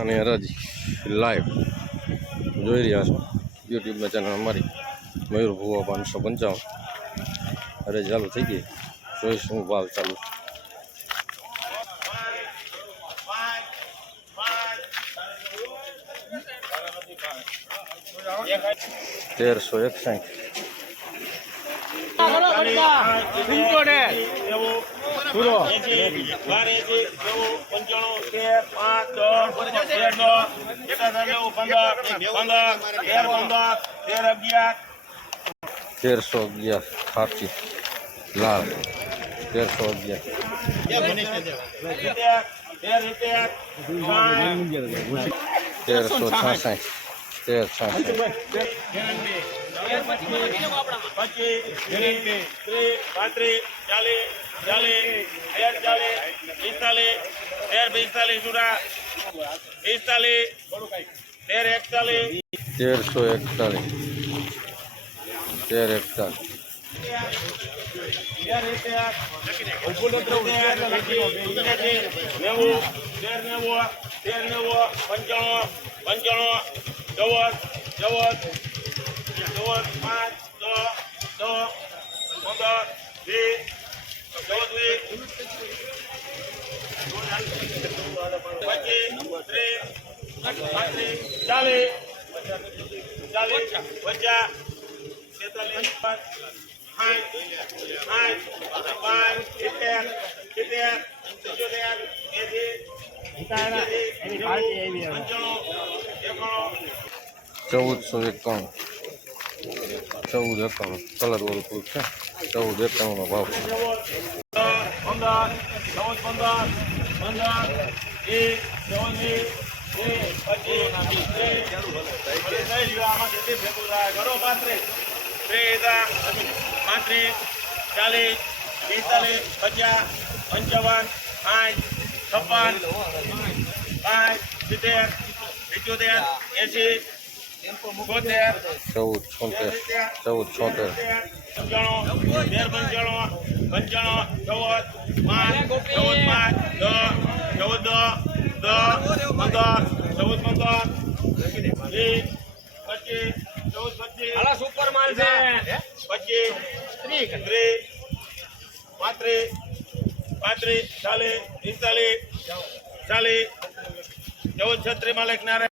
અને હરાજી. લાઈવ જોઈ રહ્યા છો. યુટ્યુબના ચેનલ અમારી. મયુર ભુવા પાંચસો પંચાવન. અરે ચાલુ થઈ ગઈ. જોઈશ શું ભાવ ચાલુ. તેરસો એકસાઠ. બાર એસી નેવું પંચાણું તેર પાંચ દસ તેર દસ તેરસો અગિયાર ખારચી લાલ. તેરસો અગિયાર. તેરસો છાસઠ. તેર છાસઠ ત્રીસ એકતાલીસ તેર એકતાલીસ પંચાણું પંચાણું ચૌદ ચૌદ ચૌદ પાંચ, છ દસ પંદર વીસ ચૌદ પચીસ, ત્રીસ, પાંત્રીસ, ચાલીસ ચાલીસ, પચાસ, છેતાલીસ, સાઠ સાઠ પાંચ સિત્તેર સિત્તેર, પંચોતેર, એંસી ચૌદસો એકાણું ચૌદ એકાણું કલર વાળું થોડુંક છે ચૌદ એકાણુંનો ભાવ છે પંદર ચૌદ પંદર પંદર એક ચૌદ વીસ વીસ પચીસ ત્રીસ આમાં જેટલી ભેગું થાય ઘણો પાંત્રીસ ત્રીસ પાંત્રીસ ચાલીસ પિસ્તાલીસ પચાસ પંચાવન સાઠ છપ્પન પાંચ સિત્તેર પિચોતેર એંસી ચૌદ છોતેર ચૌદ છોતેર. પંચાણું તેર પંચાણું પંચાણું ચૌદ પાંચ ચૌદ પાંચ દસ ચૌદ દસ પંદર ચૌદ પંદર વીસ પચીસ ચૌદ પચીસ સુપર માલ છે. પચીસ ત્રીસ ત્રીસ પાંત્રીસ પાંત્રીસ ચાલીસ પિસ્તાલીસ ચાલીસ ચૌદ છત્રીસ માલિક નારાયણ.